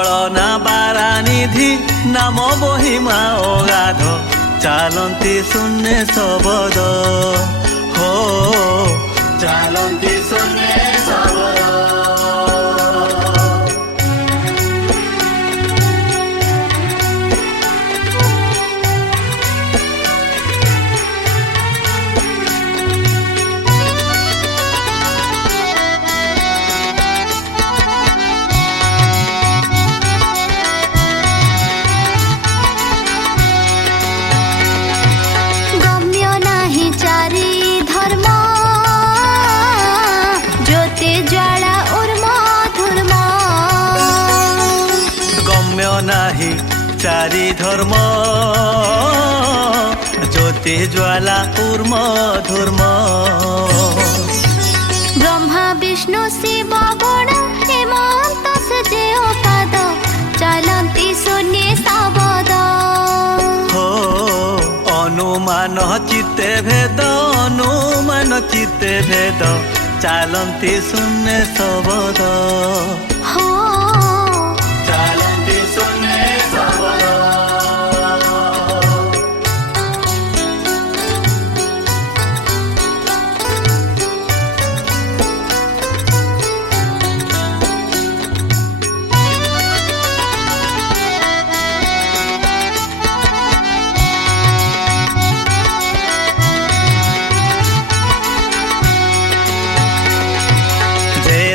କଳନା ବାରାନିଧି ନାମ ବହିମା ଅଗାଧ ଚାଲନ୍ତି ଶୂନ୍ୟ ଶବଦ ହୋ ଚାଲନ୍ତି ଶୂନ୍ୟ ଶବଦ। नाही चारि धर्म ज्योति ज्वाला ऊर्म धूर्म। ब्रह्मा विष्णु शिव गण हेमंत जे पाद चलती शून्य शबद हो अनुमान चित्ते भेद अनुमान चित्ते भेद चालती शून्य शबद हो चालती शून्य शबद।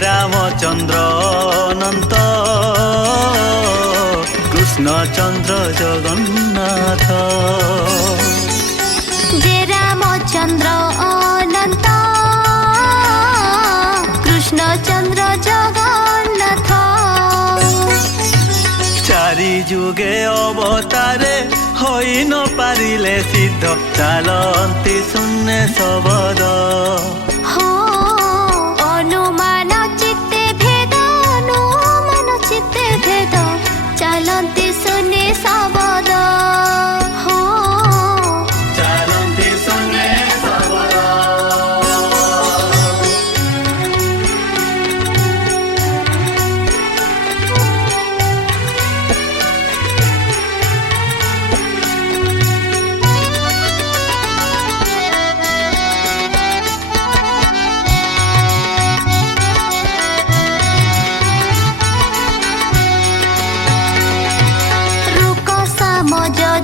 रामचंद्र अनंत कृष्णचंद्र जगन्नाथ जे रामचंद्र अनंत कृष्णचंद्र जगन्नाथ चारि जुगे अवतारे होई न पारिले सिद्ध चालती शून्य शबद हो अनुमान चित्ते भेद अनुमान चित्ते भेद चालती शून्य शबद हो चालती शून्य शबद।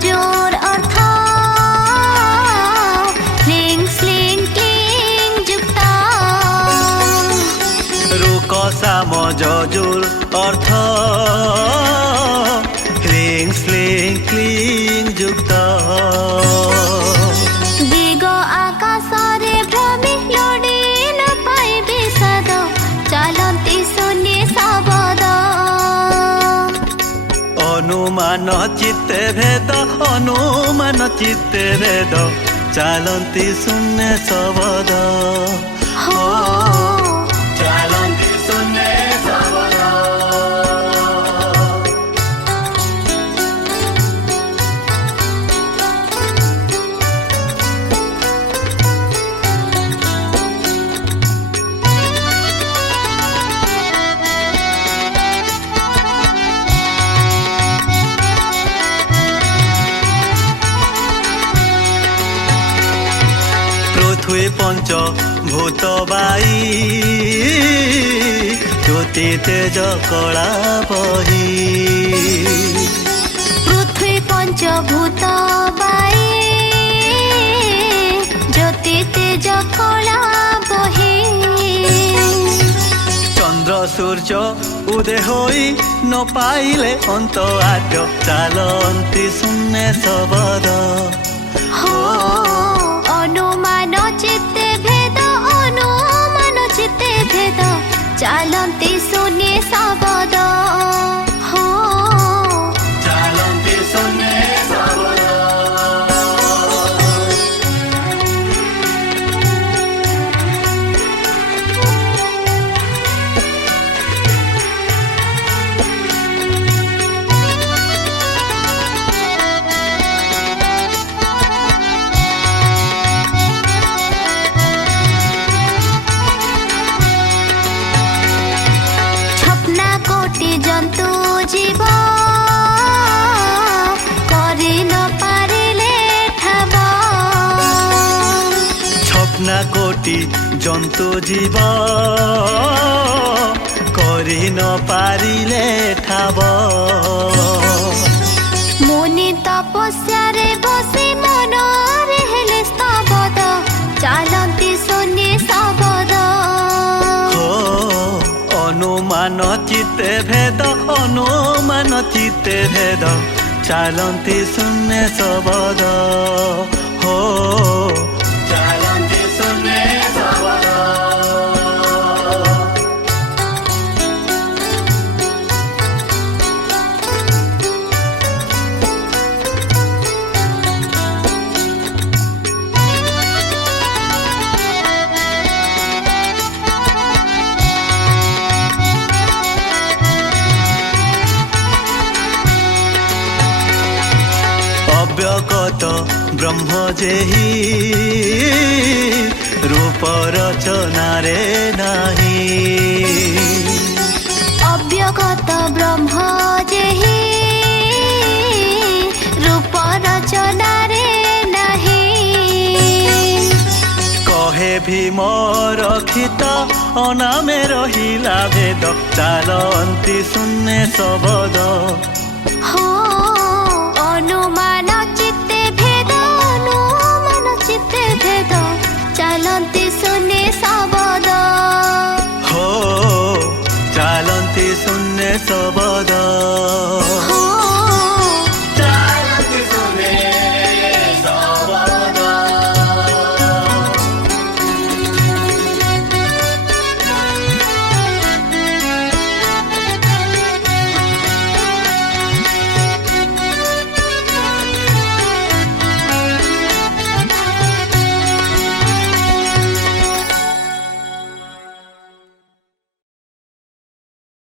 जोर अर्थ ह्लिंग स्लिंग क्लिंग जुक्ता रुक साम जजुर अर्थ ह्लिंग स्लिंग क्लिंग जुक्त दिग आकाशरे भ्रमी लोडी न पाई विषाद चालती शून्य शबद अनुमान चित्ते भेद अनुमान चित्ते भेद चालती शून्य शबद हो चालती शून्य शबद। पृथ्वी पंच भूत बाई ज्योति तेज कला बही पृथ्वी पंच भूत बाई ज्योति तेज कला बही चंद्र सूर्य उदय होई न पाइले अंत आद्य चालती शून्य शबद हो अनुमान चित्ते भेद अनुमान चित्ते भेद चालती शून्य शबद हो चालती शून्य शबद। କୋଟି ଜନ୍ତୁ ଜୀବ କରି ନ ପାରିଲେ ଠାବ ମୁନି ତପସ୍ୟାରେ ବସି ମନରେ ହେଲେ ସ୍ତବଦ ଚାଲନ୍ତି ଶୂନ୍ୟ ଶବଦ ହୋ ଅନୁମାନ ଚିତ୍ତେ ଭେଦ ଅନୁମାନ ଚିତ୍ତେ ଭେଦ ଚାଲନ୍ତି ଶୂନ୍ୟ ଶବଦ ହୋ ଚାଲନ୍ତି ଶୂନ୍ୟ ଶବଦ ଅବ୍ୟଗତ ବ୍ରହ୍ମ ଯେହି ରୂପ ରଚନାରେ ନାହିଁ ଅବ୍ୟଗତ ବ୍ରହ୍ମ ଯେହି ରୂପ ରଚନାରେ ନାହିଁ କହେ ଭୀମ ରକ୍ଷିତ ଅନାମେ ରହିଲା ଭେଦ ଚାଲନ୍ତି ଶୂନ୍ୟ ଶବଦ ହଁ ଅନୁମାନ ଚିତ୍ତେ ଭେଦ ଅନୁମାନ ଚିତ୍ତେ ଭେଦ ଚାଲନ୍ତି ଶୂନ୍ୟ ଶବଦ ହୋ ଚାଲନ୍ତି ଶୂନ୍ୟ ଶବଦ ହଁ